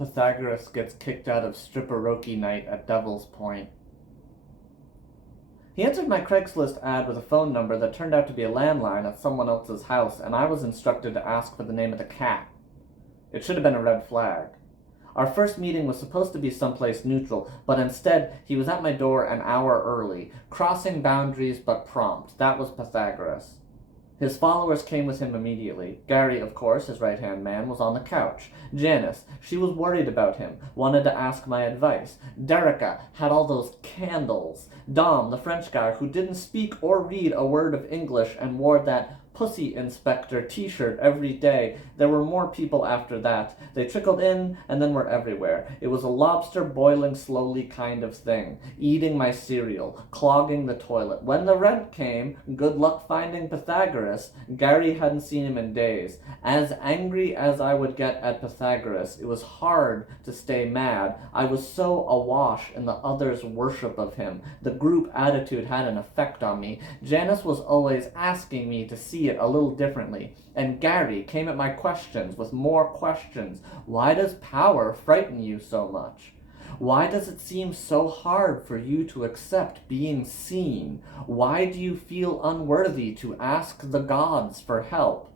Pythagoras gets kicked out of Stripparoke night at Devil's Point. He answered my Craigslist ad with a phone number that turned out to be a landline at someone else's house, and I was instructed to ask for the name of the cat. It should have been a red flag. Our first meeting was supposed to be someplace neutral, but instead he was at my door an hour early, crossing boundaries but prompt. That was Pythagoras. His followers came with him immediately. Gary, of course, his right-hand man, was on the couch. Janice, she was worried about him, wanted to ask my advice. Derica had all those candles. Dom, the French guy who didn't speak or read a word of English and wore that Pussy Inspector t-shirt every day. There were more people after that. They trickled in and then were everywhere. It was a lobster boiling slowly kind of thing. Eating my cereal, clogging the toilet. When the rent came, good luck finding Pythagoras. Gary hadn't seen him in days. As angry as I would get at Pythagoras, it was hard to stay mad. I was so awash in the others' worship of him. The group attitude had an effect on me. Janice was always asking me to see it a little differently, and Gary came at my questions with more questions. Why does power frighten you so much? Why does it seem so hard for you to accept being seen? Why do you feel unworthy to ask the gods for help?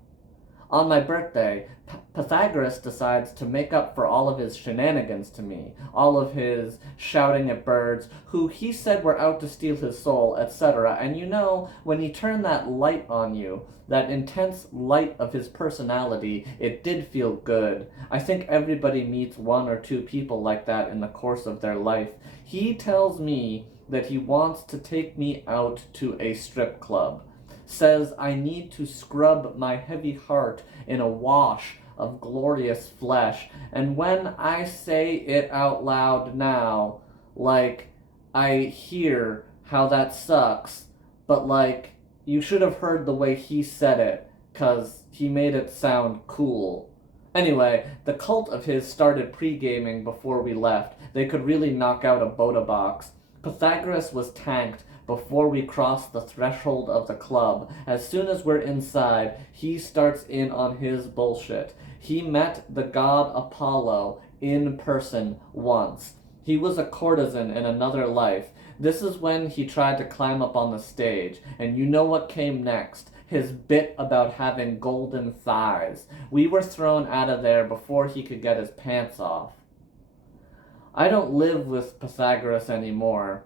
On my birthday, Pythagoras decides to make up for all of his shenanigans to me, all of his shouting at birds, who he said were out to steal his soul, etc. And you know, when he turned that light on you, that intense light of his personality, it did feel good. I think everybody meets one or two people like that in the course of their life. He tells me that he wants to take me out to a strip club. Says I need to scrub my heavy heart in a wash of glorious flesh. And when I say it out loud now, like, I hear how that sucks, but like, you should have heard the way he said it, 'cause he made it sound cool. Anyway, the cult of his started pre-gaming before we left. They could really knock out a Bota box. Pythagoras was tanked before we cross the threshold of the club. As soon as we're inside, he starts in on his bullshit. He met the god Apollo in person once. He was a courtesan in another life. This is when he tried to climb up on the stage, and you know what came next? His bit about having golden thighs. We were thrown out of there before he could get his pants off. I don't live with Pythagoras anymore.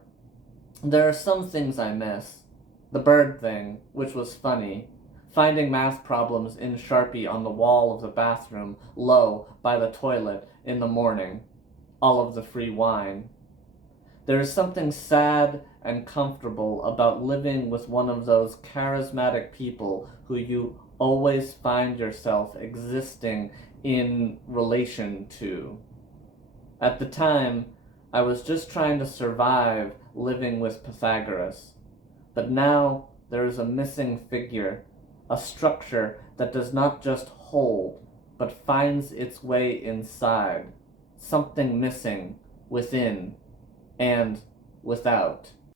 There are some things I miss. The bird thing, which was funny. Finding math problems in Sharpie on the wall of the bathroom, low, by the toilet, in the morning. All of the free wine. There is something sad and comfortable about living with one of those charismatic people who you always find yourself existing in relation to. At the time, I was just trying to survive living with Pythagoras. But now there is a missing figure, a structure that does not just hold, but finds its way inside. Something missing within and without.